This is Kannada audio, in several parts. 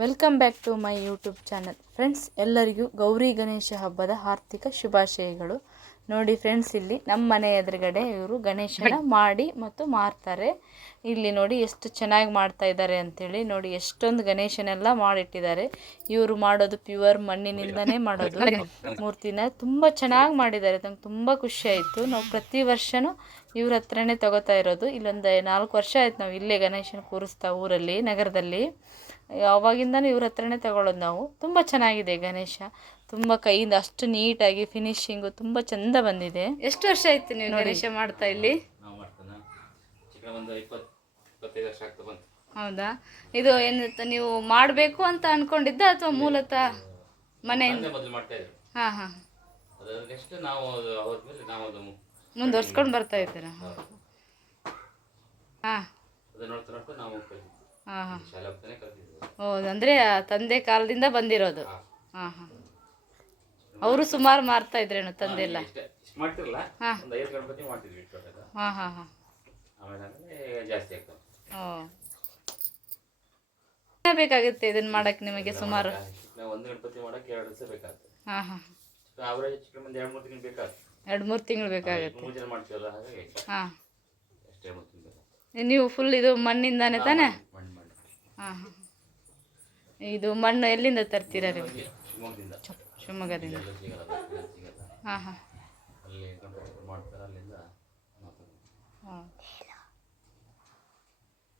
Welcome back to my YouTube channel friends ಎಲ್ಲರಿಗೂ ಗೌರಿ ಗಣೇಶ ಹಬ್ಬದ ಆರ್ಥಿಕ ಶುಭಾಶಯಗಳು. ನೋಡಿ ಫ್ರೆಂಡ್ಸ್ ಇಲ್ಲಿ ನಮ್ಮ ಮನೆ ಎದುರುಗಡೆ ಇವರು ಗಣೇಶನ ಮಾಡಿ ಮತ್ತು ಮಾರ್ತಾರೆ. ಇಲ್ಲಿ ನೋಡಿ ಎಷ್ಟು ಚೆನ್ನಾಗಿ ಮಾಡ್ತಾ ಇದ್ದಾರೆ ಅಂತೇಳಿ ನೋಡಿ ಎಷ್ಟೊಂದು ಗಣೇಶನೆಲ್ಲ ಮಾಡಿಟ್ಟಿದ್ದಾರೆ. ಇವರು ಮಾಡೋದು ಪ್ಯೂರ್ ಮಣ್ಣಿನಿಂದನೇ ಮಾಡೋದು. ಮೂರ್ತಿನ ತುಂಬ ಚೆನ್ನಾಗಿ ಮಾಡಿದ್ದಾರೆ. ನಂಗೆ ತುಂಬ ಖುಷಿ ಆಯಿತು. ನಾವು ಪ್ರತಿ ವರ್ಷವೂ ಇವ್ರ ಹತ್ರನೇ ತಗೋತಾ ಇರೋದು. ಇಲ್ಲೊಂದು ನಾಲ್ಕು ವರ್ಷ ಆಯ್ತು ನಾವು ಇಲ್ಲೇ ಗಣೇಶನ ಕೂರಿಸ್ತಾ ಊರಲ್ಲಿ, ನಗರದಲ್ಲಿ. ಅವಾಗಿಂದನೂ ಇವ್ರ ಹತ್ರನೇ ತಗೊಳ್ಳೋದು ನಾವು. ತುಂಬ ಚೆನ್ನಾಗಿದೆ ಗಣೇಶ. ತುಂಬ ಕೈಯಿಂದ ಅಷ್ಟು ನೀಟಾಗಿ ಫಿನಿಶಿಂಗು ತುಂಬ ಚಂದ ಬಂದಿದೆ. ಎಷ್ಟು ವರ್ಷ ಆಯ್ತು ನೀವು ಗಣೇಶ ಮಾಡ್ತಾ ಇಲ್ಲಿ? ನಾವು ಮಾಡ್ತಾನೆ? ಚಿಕನ್ ಒಂದು ಇಪ್ಪತ್ತು ಇಪ್ಪತ್ತೈದು ವರ್ಷ ಆಗ್ತಾ ಬಂತು. ಹೌದಾ? ಇದು ಏನು ನೀವು ಮಾಡಬೇಕು ಅಂತ ಅನ್ಕೊಂಡಿದ್ದ ಅಥವಾ ಮೂಲತಃ ಮನೆಯಿಂದ? ಹಾಂ ಹಾಂ. ಮುಂದುವರ್ಸ್ಕೊಂಡು ಬರ್ತಾ ಇದ್ದೀರಾ? ಹೌದಂದ್ರೆ ಹಾಂ. ಹೌದು ಅಂದರೆ ತಂದೆ ಕಾಲದಿಂದ ಬಂದಿರೋದು. ಹಾ ಹಾಂ. ಅವರು ಸುಮಾರು ಮಾರ್ತಾ ಇದ್ರೇನು ತಂದೆ ಎಲ್ಲ ಇಷ್ಟ. ಇಷ್ಟು ಮಾಡ್ತಿರಲ್ಲ ಒಂದು ಐದು ಗಣಪತಿ ಮಾಡ್ತಿದ್ವಿ ಇಟ್ಕೊಟ್ಟದ ಹಾಂ ಹಾಂ ಹಾಂ. ಬೇಕಾಗುತ್ತೆ ಇದನ್ನ ಮಾಡಕ್ಕೆ ನಿಮಗೆ ಸುಮಾರು? ಒಂದು ಗಣಪತಿ ಮಾಡಕ್ಕೆ ಎರಡು ದಿವಸ ಹಾಂ ಹಾಂ. ಅವರೇಜ್ ಚಿಕನ್ ಒಂದು ಎರಡು ಮೂರು ತಿಂಗಳು ಬೇಕಾಗ್ತದೆ ಎರಡು ಮೂರು ತಿಂಗಳು ಬೇಕಾಗುತ್ತೆ. ಮೂರು ಜನ ಮಾಡ್ತೀವಲ್ಲ ಹಾಗಾಗಿ ಹಾಂ. ಅಷ್ಟೇ ಮೂರು ನೀವು ಫುಲ್ ಇದು ಮಣ್ಣಿಂದಾನೆ ತಾನೆ? ಹಾಂ ಹಾಂ. ಇದು ಮಣ್ಣು ಎಲ್ಲಿಂದ ತರ್ತೀರಾ ನೀವು ಶಿವಮೊಗ್ಗದಿಂದ. ಹಾಂ ಹಾಂ.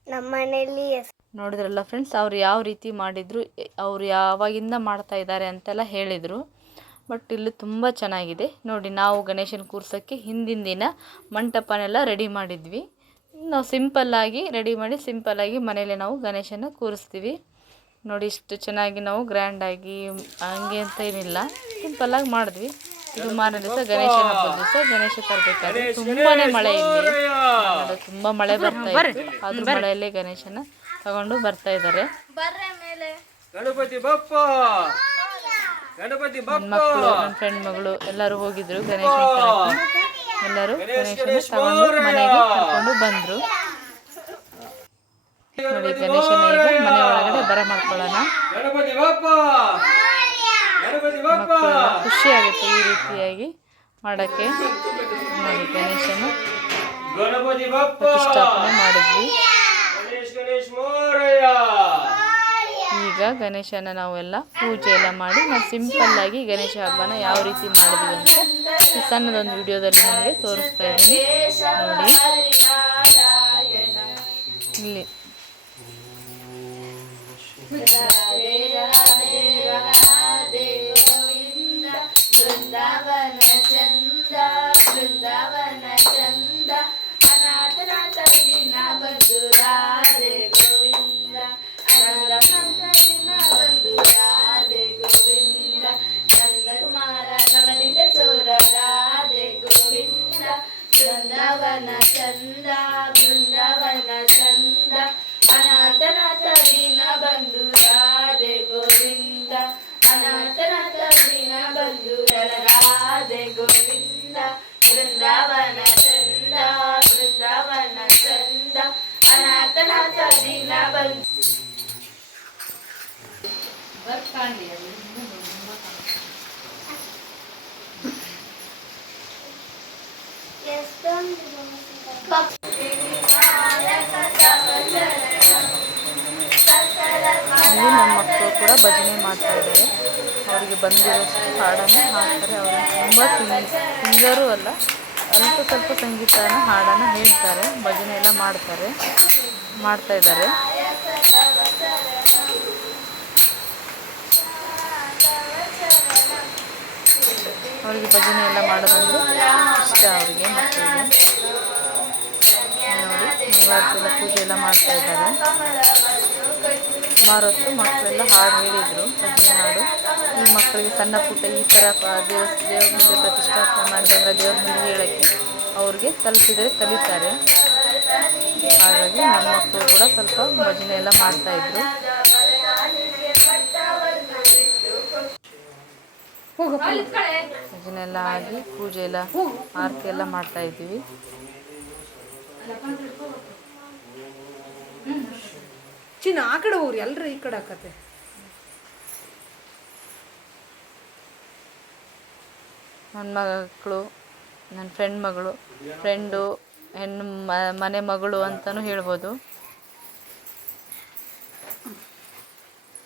ನಮ್ಮನೇಲಿ ನೋಡಿದ್ರಲ್ಲ ಫ್ರೆಂಡ್ಸ್ ಅವ್ರು ಯಾವ ರೀತಿ ಮಾಡಿದರು ಅವ್ರು ಯಾವಾಗಿಂದ ಮಾಡ್ತಾ ಇದ್ದಾರೆ ಅಂತೆಲ್ಲ ಹೇಳಿದರು. ಬಟ್ ಇಲ್ಲಿ ತುಂಬ ಚೆನ್ನಾಗಿದೆ. ನೋಡಿ ನಾವು ಗಣೇಶನ ಕೂರ್ಸೋಕ್ಕೆ ಹಿಂದಿನ ದಿನ ಮಂಟಪನೆಲ್ಲ ರೆಡಿ ಮಾಡಿದ್ವಿ. ನಾವು ಸಿಂಪಲ್ಲಾಗಿ ರೆಡಿ ಮಾಡಿ ಸಿಂಪಲ್ಲಾಗಿ ಮನೇಲಿ ನಾವು ಗಣೇಶನ ಕೂರಿಸ್ತೀವಿ. ನೋಡಿ ಇಷ್ಟು ಚೆನ್ನಾಗಿ ನಾವು ಗ್ರ್ಯಾಂಡಾಗಿ ಹಂಗೆ ಅಂತ ಏನಿಲ್ಲ. ಸಿಂಪಲ್ಲಾಗಿ ಮಾಡಿದ್ವಿ. ಇದು ಮಾರನೇ ದಿವಸ ಗಣೇಶ ಹಬ್ಬದ ದಿವಸ ಗಣೇಶ ತರಬೇಕಾದ್ರೆ ತುಂಬಾನೇ ಮಳೆ ಇದೆ ಅದು ತುಂಬಾ ಮಳೆ ಬರ್ತಾ ಇದೆ ಅದ್ರ ಮಳೆಯಲ್ಲಿ ಗಣೇಶನ ತಗೊಂಡು ಬರ್ತಾ ಇದ್ದಾರೆ. ಗಣಪತಿ ಬಪ್ಪ! ಗಣಪತಿ ಬಪ್ಪ! ಮಕ್ಕಳು ನನ್ನ ಫ್ರೆಂಡ್ ಮಗಳು ಎಲ್ಲರೂ ಹೋಗಿದ್ರು ಗಣೇಶನ ತರಕ್ಕೆ ಎಲ್ಲರೂ ಗಣೇಶನ ತಗೊಂಡು ಮನೆಗೆ ಕರ್ಕೊಂಡು ಬಂದ್ರು. ನೋಡಿ ಗಣೇಶನ ಈಗ ಮನೆ ಒಳಗಡೆ ಬರ ಮಾಡ್ಕೊಳ್ಳೋಣ. ಗಣಪತಿ ಖುಷಿಯಾಗುತ್ತೆ ಈ ರೀತಿಯಾಗಿ ಮಾಡಕ್ಕೆ. ನೋಡಿ ಗಣೇಶನ ಪ್ರತಿಷ್ಠಾಪನೆ ಮಾಡಿದ್ವಿ. ಈಗ ಗಣೇಶನ ನಾವೆಲ್ಲ ಪೂಜೆ ಎಲ್ಲ ಮಾಡಿ ನಾವು ಸಿಂಪಲ್ ಆಗಿ ಗಣೇಶ ಹಬ್ಬನ ಯಾವ ರೀತಿ ಮಾಡಿದ್ವಿ ಅಂತ ಸಣ್ಣದೊಂದು ವಿಡಿಯೋದಲ್ಲಿ ನಿಮಗೆ ತೋರಿಸ್ತಾ ಇದ್ದೀನಿ. ನೋಡಿ. ಇಲ್ಲಿ राधे राधे राधे गोविन्द वृन्दावन चन्द ಗೋವಿಂದ ಬೃಂದಾವನ ಚಂದ ಬೃಂದಾವನ ಚಂದ ಅನಾಥನಾಥ ದೀನ ಬಂಧು ಇಲ್ಲಿ ನಮ್ಮ ಮಕ್ಕಳು ಕೂಡ ಭಜನೆ ಮಾಡ್ತಾ ಇದ್ದಾರೆ. ಅವರಿಗೆ ಬಂದಿರೋಷ್ಟು ಹಾಡನ್ನು ಹಾಡ್ತಾರೆ ಅವರು. ತುಂಬ ಸಿಂಗರೂ ಅಲ್ಲ, ಅಲ್ಪ ಸ್ವಲ್ಪ ಸಂಗೀತನ, ಹಾಡನ್ನು ಹೇಳ್ತಾರೆ, ಭಜನೆ ಎಲ್ಲ ಮಾಡ್ತಾರೆ, ಮಾಡ್ತಾ ಇದ್ದಾರೆ. ಅವರಿಗೆ ಭಜನೆ ಎಲ್ಲ ಮಾಡೋದಂದ್ರೆ ಇಷ್ಟ ಅವರಿಗೆ, ಮಕ್ಕಳಿಗೆ. ನೋಡಿ ಪೂಜೆ ಎಲ್ಲ ಮಾಡ್ತಾ ಇದ್ದಾರೆ. ಸುಮಾರು ಹೊತ್ತು ಮಕ್ಕಳೆಲ್ಲ ಹಾಡು ಹೇಳಿದರು, ಭಜನೆ ಹಾಡು. ಈ ಮಕ್ಕಳಿಗೆ ಸಣ್ಣ ಪುಟ್ಟ ಈ ಥರ ಪ ದೇವ ದೇವ್ರ ಮುಂದೆ ಪ್ರತಿಷ್ಠಾಪನೆ ಮಾಡಿದಾಗ ದೇವ್ರ ಮುಂದೆ ಹೇಳೋಕ್ಕೆ ಅವ್ರಿಗೆ ತಲುಪಿದರೆ ಕಲಿತಾರೆ ಹಾಗಾಗಿ ನಮ್ಮ ಮಕ್ಕಳು ಕೂಡ ಸ್ವಲ್ಪ ಭಜನೆ ಎಲ್ಲ ಮಾಡ್ತಾಯಿದ್ರು ಭಜನೆ ಎಲ್ಲ ಆಗಿ ಪೂಜೆ ಎಲ್ಲ ಆರತಿ ಎಲ್ಲ ಮಾಡ್ತಾ ಇದ್ದೀವಿ. ಚಿನ್ನ ಆ ಕಡೆ ಹೋಗ್ರಿ ಅಲ್ರಿ ಈ ಕಡೆ ಆಕತೆ ನನ್ನ ಮಕ್ಕಳು ನನ್ನ ಫ್ರೆಂಡ್ ಮಗಳು ಫ್ರೆಂಡು ಹೆಣ್ಣು ಮನೆ ಮಗಳು ಅಂತಲೂ ಹೇಳ್ಬೋದು.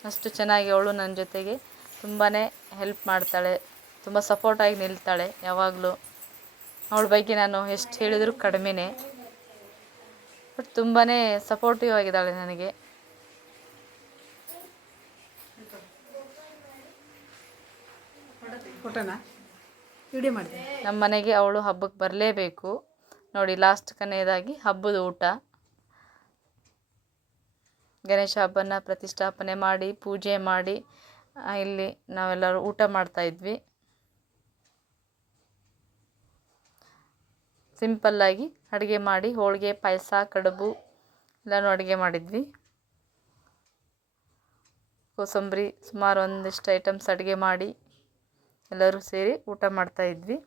ಅಷ್ಟು ಚೆನ್ನಾಗಿ ಅವಳು ನನ್ನ ಜೊತೆಗೆ ತುಂಬಾ ಹೆಲ್ಪ್ ಮಾಡ್ತಾಳೆ, ತುಂಬ ಸಪೋರ್ಟಾಗಿ ನಿಲ್ತಾಳೆ ಯಾವಾಗಲೂ. ಅವಳ ಬಗ್ಗೆ ನಾನು ಎಷ್ಟು ಹೇಳಿದರೂ ಕಡಿಮೆನೇ. ಬಟ್ ತುಂಬಾ ಸಪೋರ್ಟಿವ್ ಆಗಿದ್ದಾಳೆ ನನಗೆ. ಫೋಟೋನ ವಿಡಿಯೋ ಮಾಡಿದೆ ನಮ್ಮ ಮನೆಗೆ ಅವಳು ಹಬ್ಬಕ್ಕೆ ಬರಲೇಬೇಕು. ನೋಡಿ ಲಾಸ್ಟ್ ಕನೆಯದಾಗಿ ಹಬ್ಬದ ಊಟ. ಗಣೇಶ ಹಬ್ಬನ ಪ್ರತಿಷ್ಠಾಪನೆ ಮಾಡಿ, ಪೂಜೆ ಮಾಡಿ ಇಲ್ಲಿ ನಾವೆಲ್ಲರೂ ಊಟ ಮಾಡ್ತಾ ಇದ್ವಿ. ಸಿಂಪಲ್ಲಾಗಿ ಅಡುಗೆ ಮಾಡಿ, ಹೋಳಿಗೆ, ಪಾಯಸ, ಕಡುಬು ಎಲ್ಲನೂ ಅಡುಗೆ ಮಾಡಿದ್ವಿ. ಕೋಸಂಬರಿ ಸುಮಾರು ಒಂದಿಷ್ಟು ಐಟಮ್ಸ್ ಅಡುಗೆ ಮಾಡಿ. ಎಲ್ಲರೂ ಸೇರಿ ಊಟ ಮಾಡ್ತಾ ಇದ್ವಿ.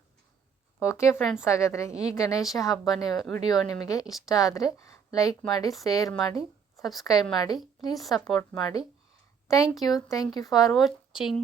ಓಕೆ ಫ್ರೆಂಡ್ಸ್ ಹಾಗಾದರೆ ಈ ಗಣೇಶ ಹಬ್ಬ ವಿಡಿಯೋ ನಿಮಗೆ ಇಷ್ಟ ಆದರೆ ಲೈಕ್ ಮಾಡಿ ಶೇರ್ ಮಾಡಿ ಸಬ್ಸ್ಕ್ರೈಬ್ ಮಾಡಿ ಪ್ಲೀಸ್ ಸಪೋರ್ಟ್ ಮಾಡಿ. Thank you thank you for watching